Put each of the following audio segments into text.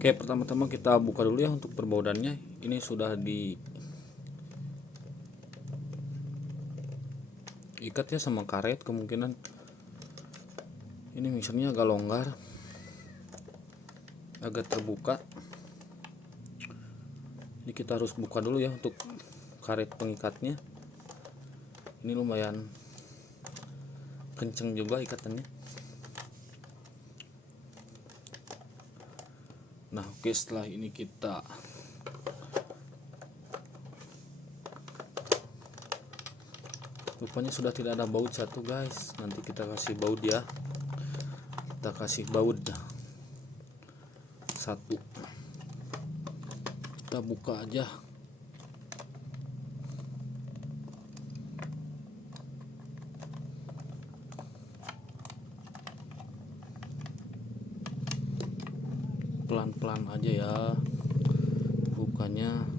Oke, pertama-tama kita buka dulu ya untuk perbaudannya. Ini sudah diikat ya sama karet. Kemungkinan ini mixernya agak longgar, agak terbuka. Jadi kita harus buka dulu ya untuk karet pengikatnya. Ini lumayan kenceng juga ikatannya. Nah, oke, setelah ini kita rupanya sudah tidak ada baut satu guys. Nanti kita kasih baut ya. Kita kasih baut satu. Kita buka aja. Pelan-pelan aja ya bukanya.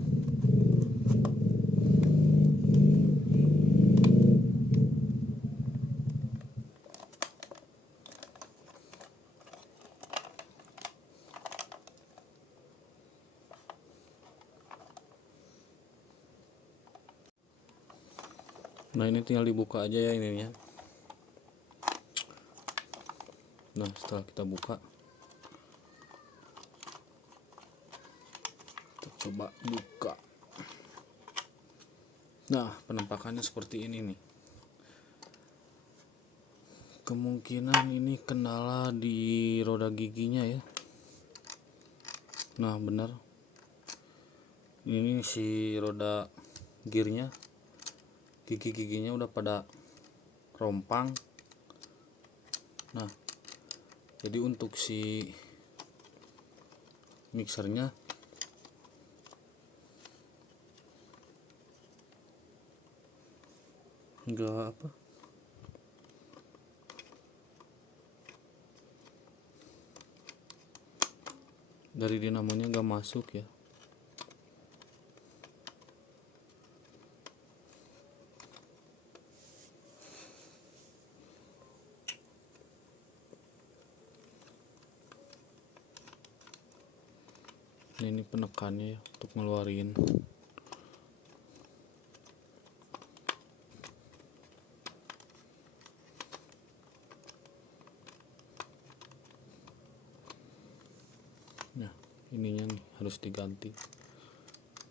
Nah, ini tinggal dibuka aja ya ininya. Nah, setelah kita buka, kita coba buka. Nah, penampakannya seperti ini nih. Kemungkinan ini kendala di roda giginya ya. Nah, benar. Ini si roda gearnya, gigi-giginya udah pada rompang. Nah, jadi untuk si mixernya enggak dari dinamonya enggak masuk ya. Nah, ini penekannya ya untuk ngeluarin. Nah, ininya nih harus diganti.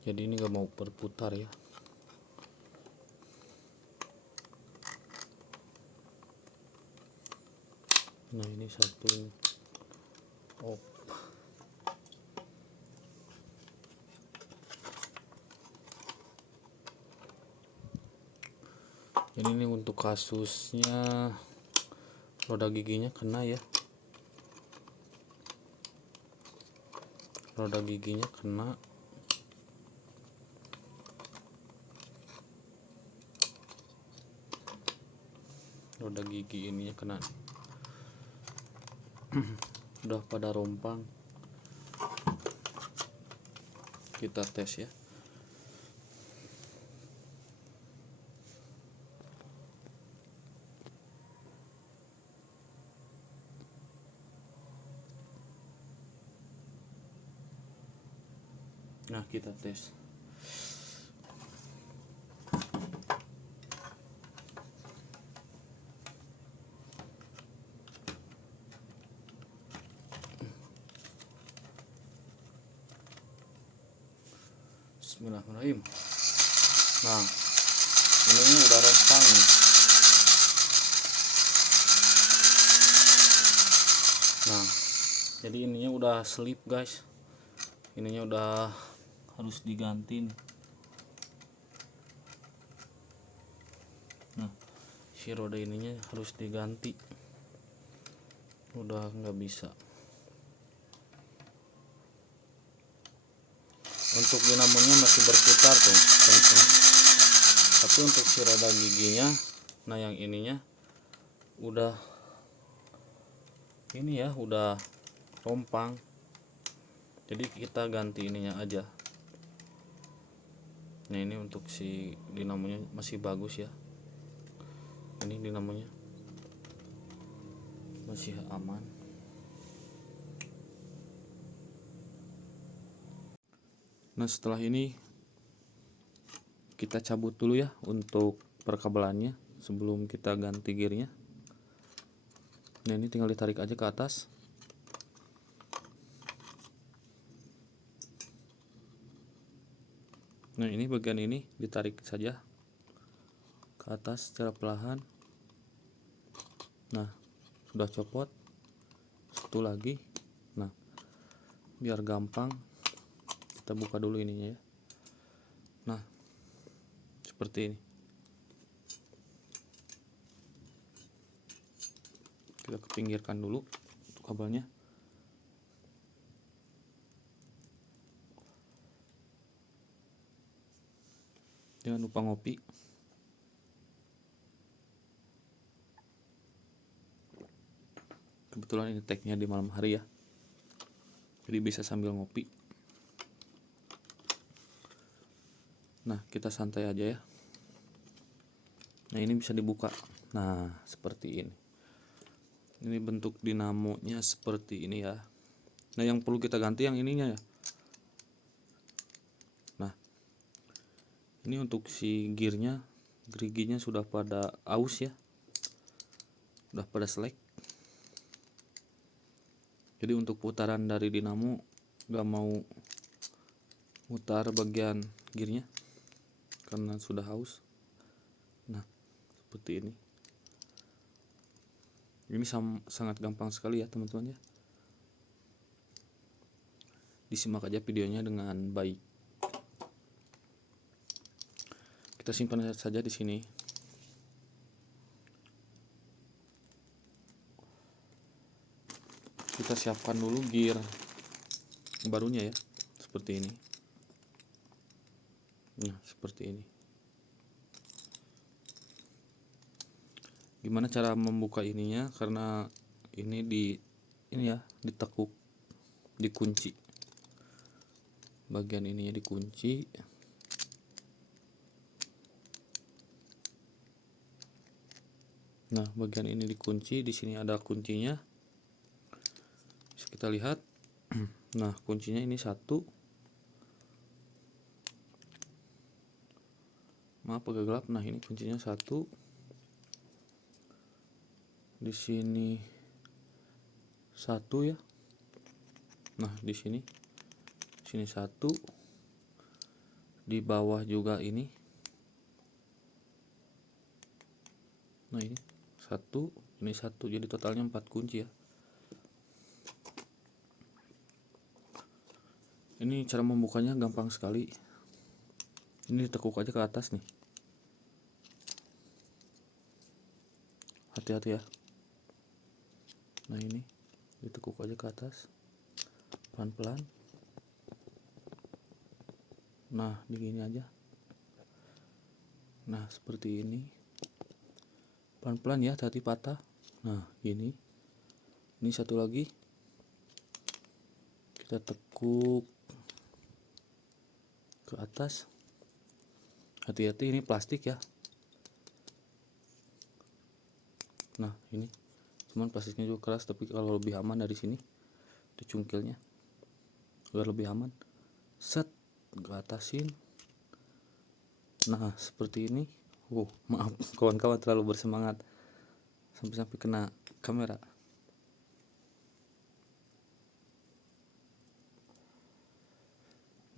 Jadi ini gak mau berputar ya. Nah, ini satu. Oh. Jadi ini untuk kasusnya roda giginya kena ya. Roda giginya kena. Roda gigi ininya kena. Udah pada rompang. Kita tes ya. Nah, kita tes. Bismillahirrahmanirrahim. Nah, ini udah rompang nih. Nah, jadi ininya udah slip guys. Ininya udah harus diganti nih. Nah, si roda ininya harus diganti. Udah nggak bisa. Untuk dinamonya masih berputar tuh kenceng. Tapi untuk si roda giginya, nah yang ininya udah ini ya, udah rompang. Jadi kita ganti ininya aja. Nah, ini untuk si dinamonya masih bagus ya. Ini dinamonya masih aman. Nah setelah ini kita cabut dulu ya untuk perkabelannya sebelum kita ganti gearnya. Nah ini tinggal ditarik aja ke atas. Nah ini bagian ini ditarik saja ke atas secara perlahan. Nah udah copot. Satu lagi. Nah biar gampang kita buka dulu ininya ya. Nah seperti ini. Kita kepinggirkan dulu untuk kabelnya. Jangan lupa ngopi. Kebetulan ini tag-nya di malam hari ya, jadi bisa sambil ngopi. Nah kita santai aja ya. Nah ini bisa dibuka. Nah seperti ini. Ini bentuk dinamonya seperti ini ya. Nah yang perlu kita ganti yang ininya ya. Nah ini untuk si gearnya, geriginya sudah pada aus ya, sudah pada selek. Jadi untuk putaran dari dinamo gak mau mutar bagian gearnya karena sudah aus. Nah seperti ini. Ini sangat gampang sekali ya teman-teman ya. Disimak aja videonya dengan baik. Kita simpan saja di sini. Kita siapkan dulu gear barunya ya, seperti ini. Nah seperti ini. Gimana cara membuka ininya? Karena ini ya ditekuk, dikunci. Bagian ininya dikunci. Nah bagian ini dikunci. Di sini ada kuncinya. Bisa kita lihat. Nah kuncinya ini satu. Maaf agak gelap. Nah ini kuncinya satu. Di sini satu ya. Nah di sini satu. Di bawah juga ini. Nah ini satu, ini satu. Jadi totalnya 4 kunci ya. Ini cara membukanya gampang sekali. Ini ditekuk aja ke atas nih. Hati-hati ya. Nah ini ditekuk aja ke atas pelan-pelan. Nah begini aja. Nah seperti ini. Pelan-pelan ya, hati-hati patah. Nah ini satu lagi. Kita tekuk ke atas. Hati-hati ini plastik ya. Nah ini cuman plastiknya juga keras, tapi kalau lebih aman dari sini dicungkilnya biar lebih aman. Set ke atasin. Nah seperti ini. Maaf kawan-kawan terlalu bersemangat sampai kena kamera.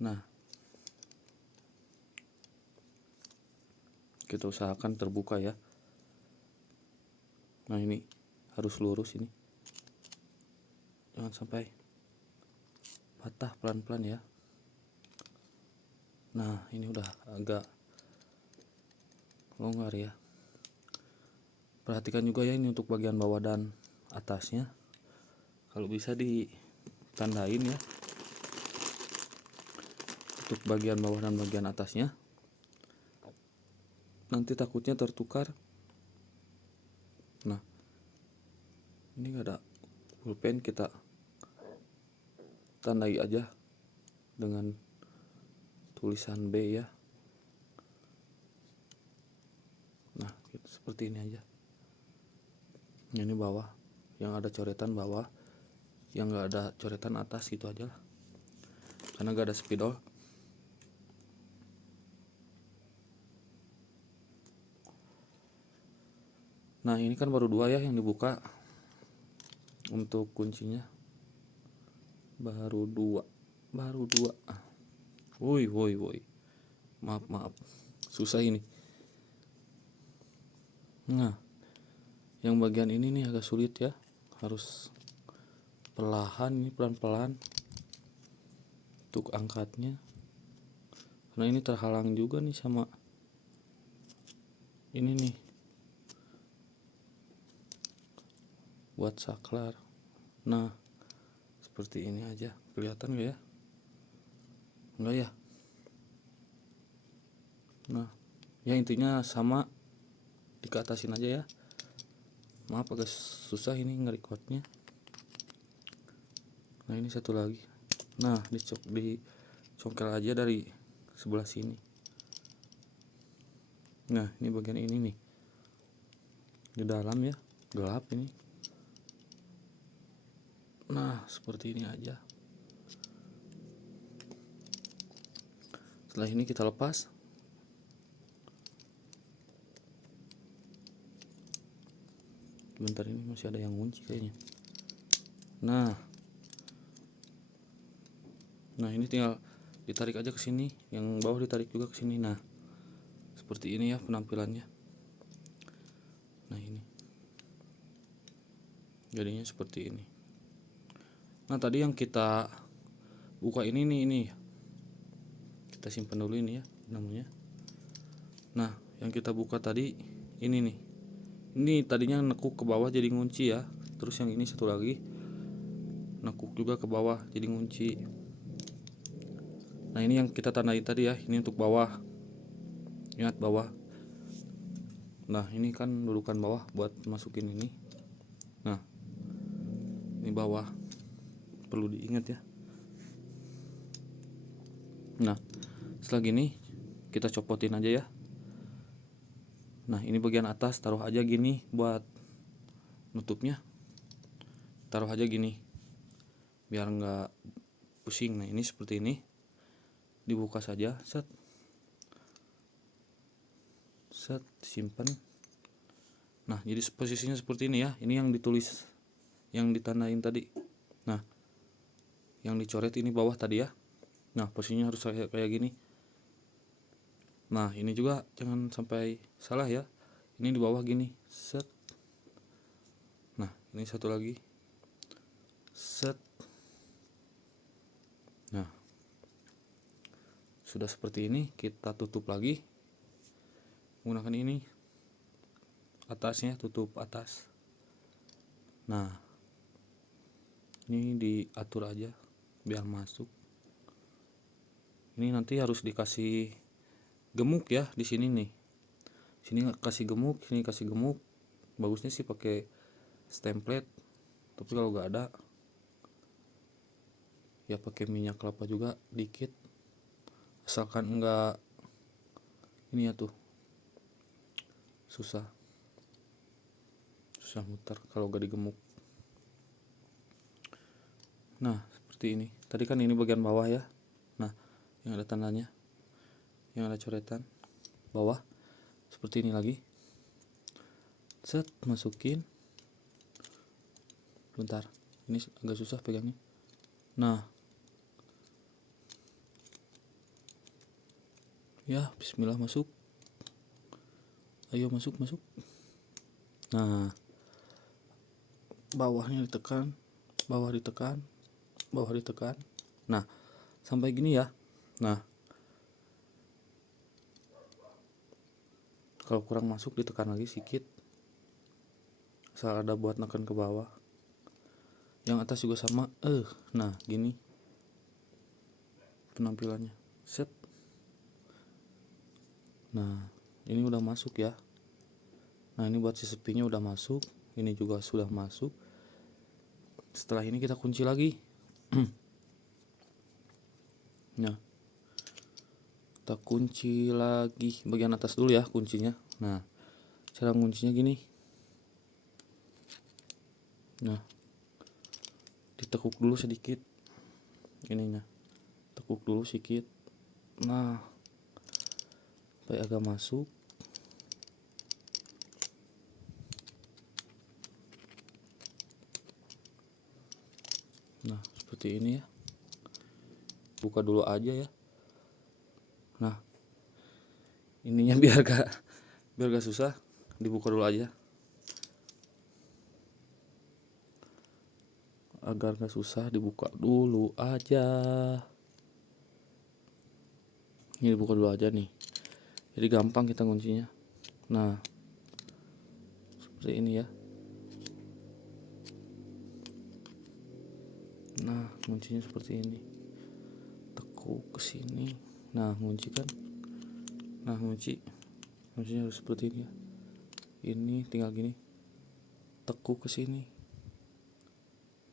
Nah kita usahakan terbuka ya. Nah ini harus lurus ini, jangan sampai patah, pelan-pelan ya. Nah ini udah agak longgar ya. Perhatikan juga ya ini untuk bagian bawah dan atasnya, kalau bisa ditandain ya untuk bagian bawah dan bagian atasnya. Nanti takutnya tertukar. Nah ini gak ada pulpen, kita tandai aja dengan tulisan B ya. Nah seperti ini aja. Ini bawah yang ada coretan bawah, yang gak ada coretan atas, gitu aja lah, karena gak ada spidol. Nah ini kan baru 2 ya yang dibuka. Untuk kuncinya baru 2. Woi, maaf, susah ini. Nah yang bagian ini nih agak sulit ya, harus perlahan, ini pelan-pelan untuk angkatnya, karena ini terhalang juga nih sama ini nih buat saklar. Nah seperti ini aja, kelihatan gak ya? Enggak ya? Nah ya intinya sama, dikeatasin aja ya. Maaf agak susah ini nge-recordnya. Nah ini satu lagi. Nah dicongkel aja dari sebelah sini. Nah ini bagian ini nih di dalam ya, gelap ini. Nah seperti ini aja. Setelah ini kita lepas. Bentar, ini masih ada yang kunci kayaknya. Nah ini tinggal ditarik aja ke sini, yang bawah ditarik juga ke sini. Nah seperti ini ya penampilannya. Nah ini jadinya seperti ini. Nah tadi yang kita buka ini nih, kita simpan dulu ini ya namanya. Nah yang kita buka tadi ini nih, ini tadinya nekuk ke bawah jadi ngunci ya. Terus yang ini satu lagi nekuk juga ke bawah jadi ngunci. Nah ini yang kita tandain tadi ya, ini untuk bawah, ingat bawah. Nah ini kan dudukan bawah buat masukin ini. Nah ini bawah, perlu diingat ya. Nah setelah gini kita copotin aja ya. Nah ini bagian atas taruh aja gini buat nutupnya, taruh aja gini biar nggak pusing. Nah ini seperti ini, dibuka saja, set simpan. Nah jadi posisinya seperti ini ya, ini yang ditulis, yang ditandain tadi. Nah yang dicoret ini bawah tadi ya. Nah posisinya harus kayak gini. Nah ini juga jangan sampai salah ya, ini di bawah gini, set. Nah ini satu lagi, set. Nah sudah seperti ini, kita tutup lagi menggunakan ini, atasnya tutup atas. Nah ini diatur aja biar masuk. Ini nanti harus dikasih gemuk ya di sini nih. Sini kasih gemuk, sini kasih gemuk. Bagusnya sih pakai stemplet, tapi kalau nggak ada ya pakai minyak kelapa juga dikit, asalkan enggak ini ya tuh susah muter kalau gak digemuk. Nah seperti ini tadi kan, ini bagian bawah ya. Nah yang ada tandanya, yang ada coretan bawah, seperti ini lagi, set, masukin. Bentar, ini agak susah pegangnya. Nah ya bismillah, masuk, ayo masuk. Nah bawahnya ditekan, bawah ditekan. Nah sampai gini ya. Nah kalau kurang masuk ditekan lagi sedikit, asal ada buat neken ke bawah. Yang atas juga sama. Nah gini penampilannya, set. Nah ini udah masuk ya. Nah ini buat si sepinya udah masuk, ini juga sudah masuk. Setelah ini kita kunci lagi. Nah kita kunci lagi bagian atas dulu ya kuncinya. Nah cara kuncinya gini. Nah ditekuk dulu sedikit ininya, tekuk dulu sedikit. Nah supaya agak masuk. seperti ini ya. Buka dulu aja ya. Nah, ininya biar gak susah, dibuka dulu aja. Agar gak susah, dibuka dulu aja. Ini dibuka dulu aja nih. Jadi gampang kita kuncinya. Nah, seperti ini ya. Nah, kuncinya seperti ini. Tekuk ke sini. Nah, kunci kan. Nah, kuncinya harus seperti ini ya. Ini tinggal gini. Tekuk ke sini.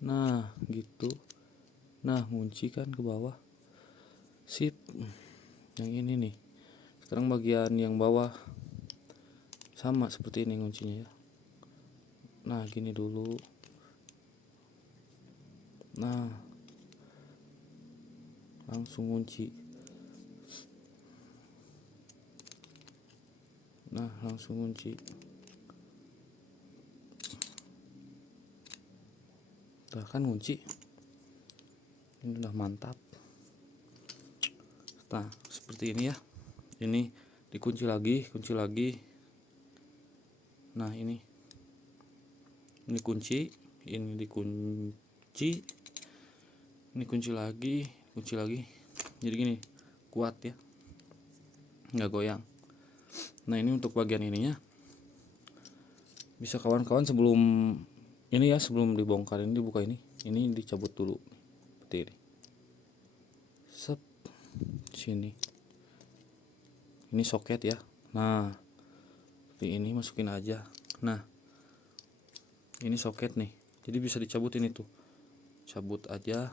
Nah, gitu. Nah, kunci kan ke bawah. Sip. Yang ini nih. Sekarang bagian yang bawah sama seperti ini kuncinya ya. Nah, gini dulu. Nah, langsung kunci. Nah, langsung kunci. Tuh kan kunci. Ini udah mantap. Nah, seperti ini ya. Ini dikunci lagi, kunci lagi. Nah, ini kunci, ini dikunci. Ini kunci lagi, kunci lagi. Jadi gini, kuat ya. Nggak goyang. Nah, ini untuk bagian ininya. Bisa kawan-kawan sebelum ini ya, sebelum dibongkar ini dibuka ini dicabut dulu. Seperti ini. Sep. Sini. Ini soket ya. Nah, seperti ini masukin aja. Nah, ini soket nih. Jadi bisa dicabut ini tuh. Cabut aja,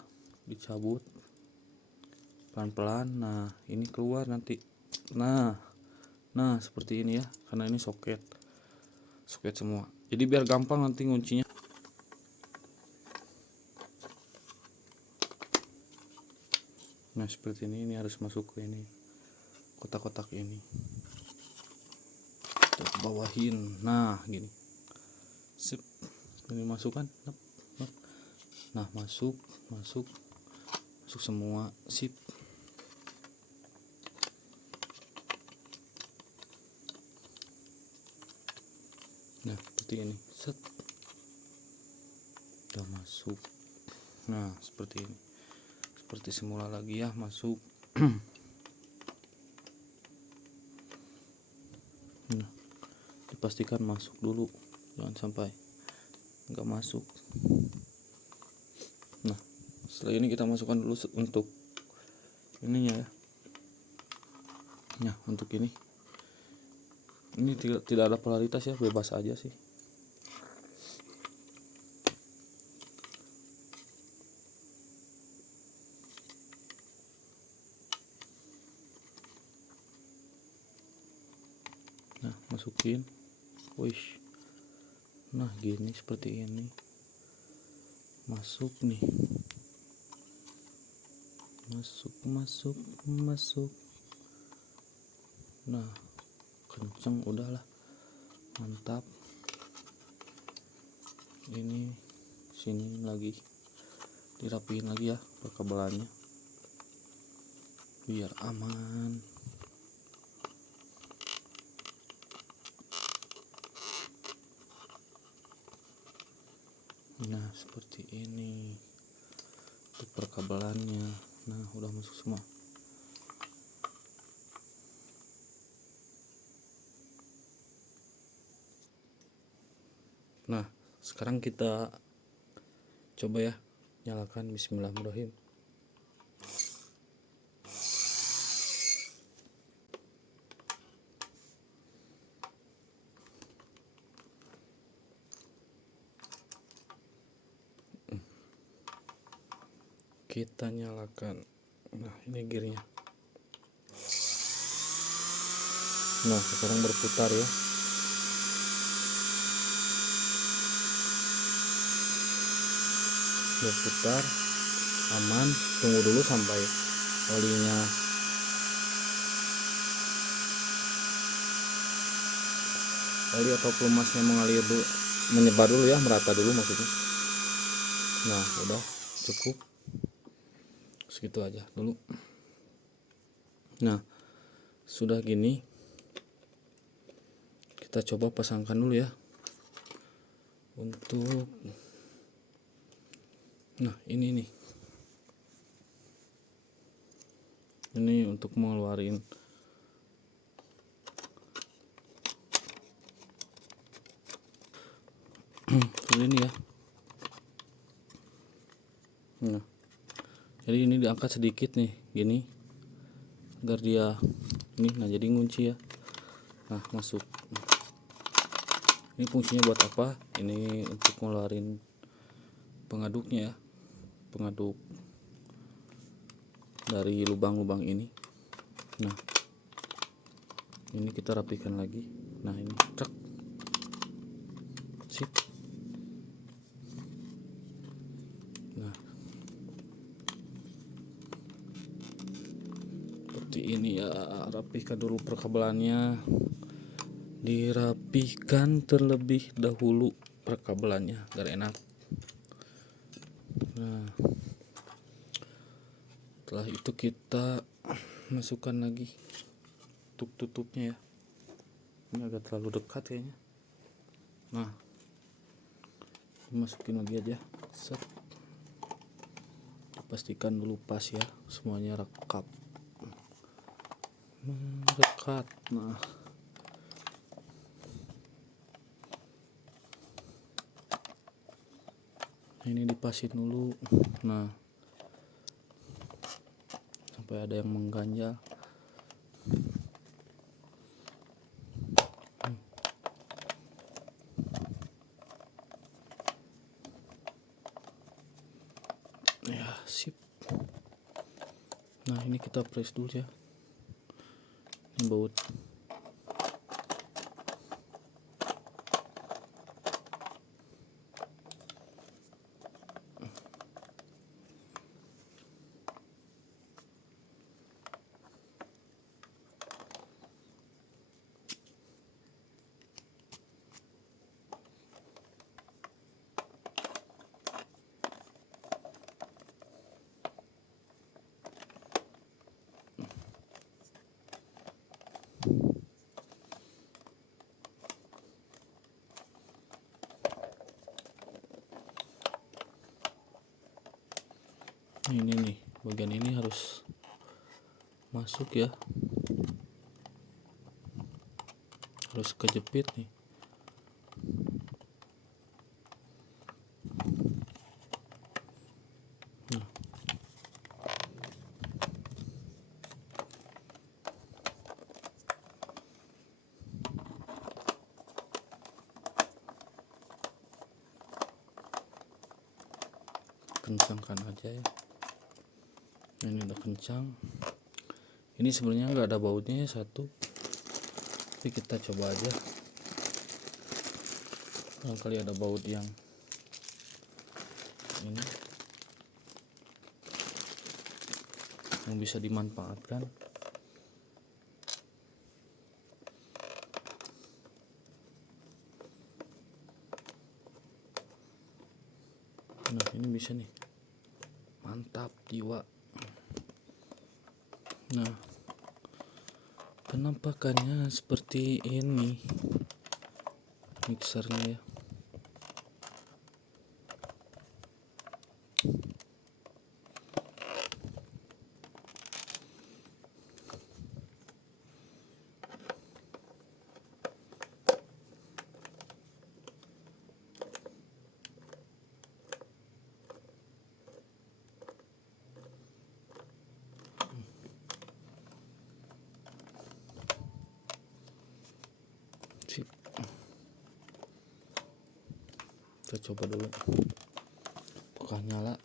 dicabut pelan-pelan. Nah, ini keluar nanti. Nah, seperti ini ya. Karena ini soket semua. Jadi biar gampang nanti nguncinya. Nah, seperti ini harus masuk ke ini. Kotak-kotak ini. Kita bawahin. Nah, gini. Sip. Ini masukkan. Nah, masuk semua. Sip. Nah, seperti ini. Set. Udah masuk. Nah, seperti ini. Seperti semula lagi ya, masuk. Nah, dipastikan masuk dulu. Jangan sampai nggak masuk. Nah, setelah ini kita masukkan dulu untuk ininya ya. Nah, untuk ini tidak ada polaritas ya, bebas aja sih. Nah, masukin. Wish. Nah, gini seperti ini. Masuk nih. Masuk. Nah, kenceng udahlah. Mantap. Ini sini lagi. Dirapiin lagi ya perkabelannya. Biar aman. Nah, seperti ini untuk perkabelannya. Nah, udah masuk semua. Nah, sekarang kita coba ya, nyalakan. Bismillahirrahmanirrahim. Kita nyalakan. Nah, ini gearnya. Nah, sekarang berputar ya. Berputar, aman. Tunggu dulu sampai oli atau pelumasnya mengalir dulu, menyebar dulu ya, merata dulu maksudnya. Nah, udah cukup. segitu aja dulu. Nah, sudah gini, kita coba pasangkan dulu ya. Untuk ini nih. Ini untuk mengeluarin ini ya. Nah, jadi ini diangkat sedikit nih, gini, agar dia ini. Nah, jadi ngunci ya. Nah, masuk. Ini fungsinya buat apa? Ini untuk ngeluarin pengaduknya ya, pengaduk dari lubang-lubang ini. Nah, ini kita rapikan lagi. Nah, ini truk, sip. Nah, seperti ini ya. Rapikan dulu perkabelannya, dirapihkan terlebih dahulu perkabelannya agar enak. Nah, setelah itu kita masukkan lagi untuk tutupnya ya. Ini agak terlalu dekat kayaknya. Nah, masukin lagi aja. Set. Pastikan dulu pas ya, semuanya rekap, rekat. Nah, ini dipasin dulu. Nah, sampai ada yang mengganjal. Ya, sip. Nah, ini kita press dulu ya. Ini baut. Ini nih, bagian ini harus masuk ya, harus kejepit nih. Nah, kencangkan aja ya. Ini udah kencang. Ini sebenarnya nggak ada bautnya ya, satu, tapi kita coba aja. Barangkali ada baut yang ini yang bisa dimanfaatkan. Nah, ini bisa nih, mantap jiwa. Nah, penampakannya seperti ini mixernya ya. Sip. Kita coba dulu, apakah nyala.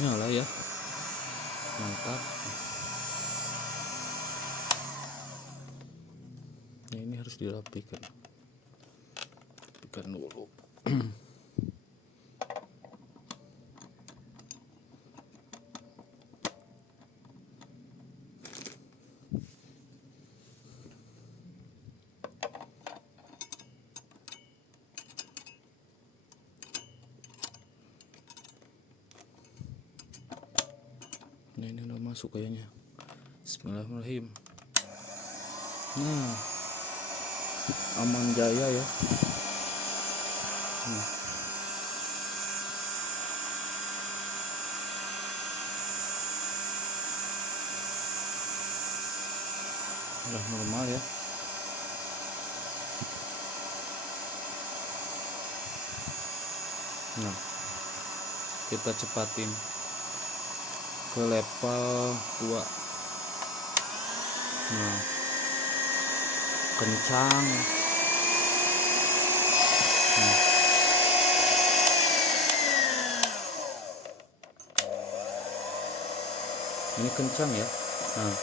Nyala ya, mantap. Nah, ini harus dirapikan dulu. Nah ini udah masuk kayaknya. Bismillahirrahmanirrahim. Nah, aman jaya ya. Udah normal ya. Nah, kita cepatin ke level 2. Nah, kencang. Ini kencang ya. Nah,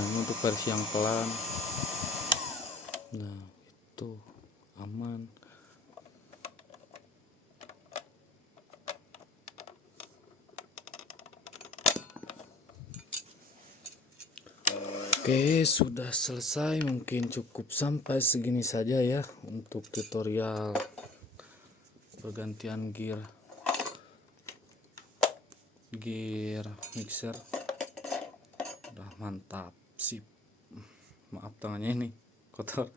ini untuk versi yang pelan. Nah, itu aman. Oke, sudah selesai. Mungkin cukup sampai segini saja ya untuk tutorial pergantian gear mixer. Udah mantap, sip. Maaf tangannya ini kotor.